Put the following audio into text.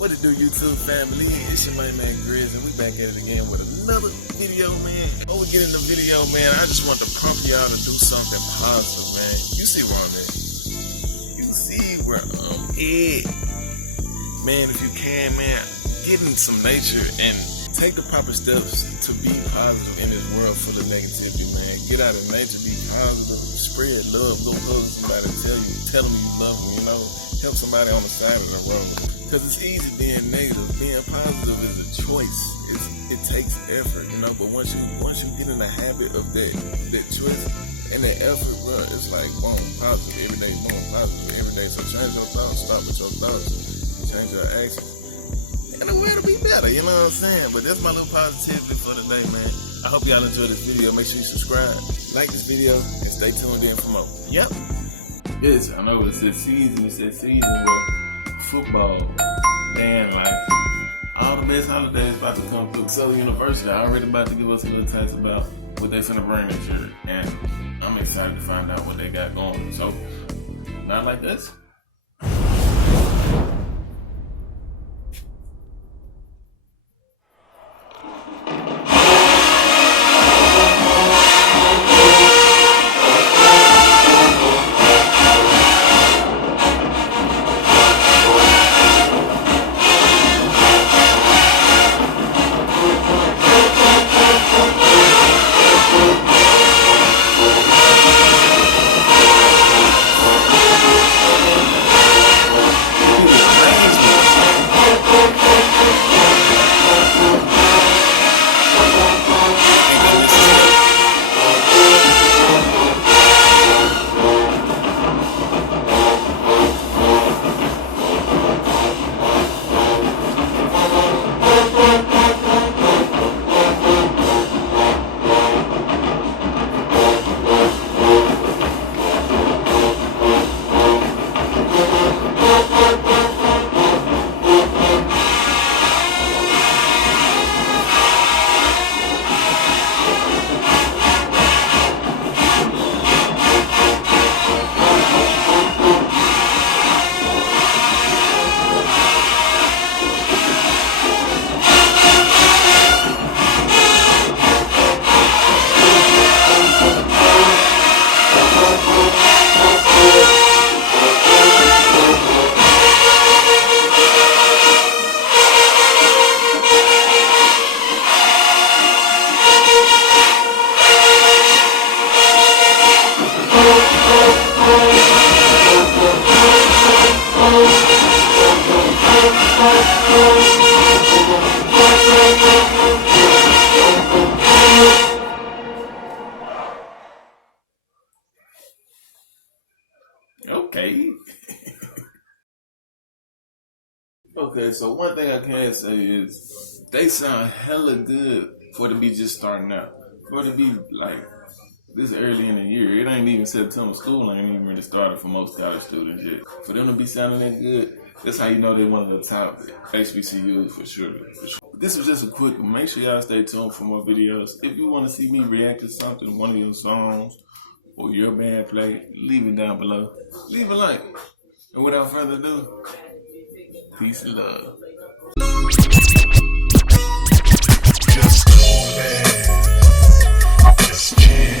What it do, YouTube family? It's your main man Grizz, and we back at it again with another video, man. Before we get in the video, man, I just want to prompt y'all to do something positive, man. You see where I'm at. You see where I'm at. Man, if you can, man, get in some nature and take the proper steps to be positive in this world full of negativity, man. Get out of nature, be positive, spread love, go hug somebody, tell them you love them, you know. Help somebody on the side of the road. Because it's easy being negative. Being positive is a choice. It takes effort, you know. But once you get in the habit of that choice and that effort, bro, it's like boom, positive every day, boom, positive every day. So change your thoughts, start with your thoughts, change your actions, and the way to be better. You know what I'm saying? But that's my little positivity for today, man. I hope y'all enjoy this video. Make sure you subscribe, like this video, and stay tuned in for more. Yep. Yes, I know it's that season. It's that season where football, man, like all the best holidays about to come through. Southern University already about to give us a little taste about what they finna bring this year, and I'm excited to find out what they got going. So, not like this. Okay. Okay, so one thing I can say is they sound hella good for it to be just starting out. For it to be like this early in the year. It ain't even September. School ain't even really started for most college students yet. For them to be sounding that good, that's how you know they're one of the top HBCUs for sure. This was just a quick one. Make sure y'all stay tuned for more videos. If you want to see me react to something, one of your songs, or your band play, leave it down below. Leave a like. And without further ado, peace and love. Just chill.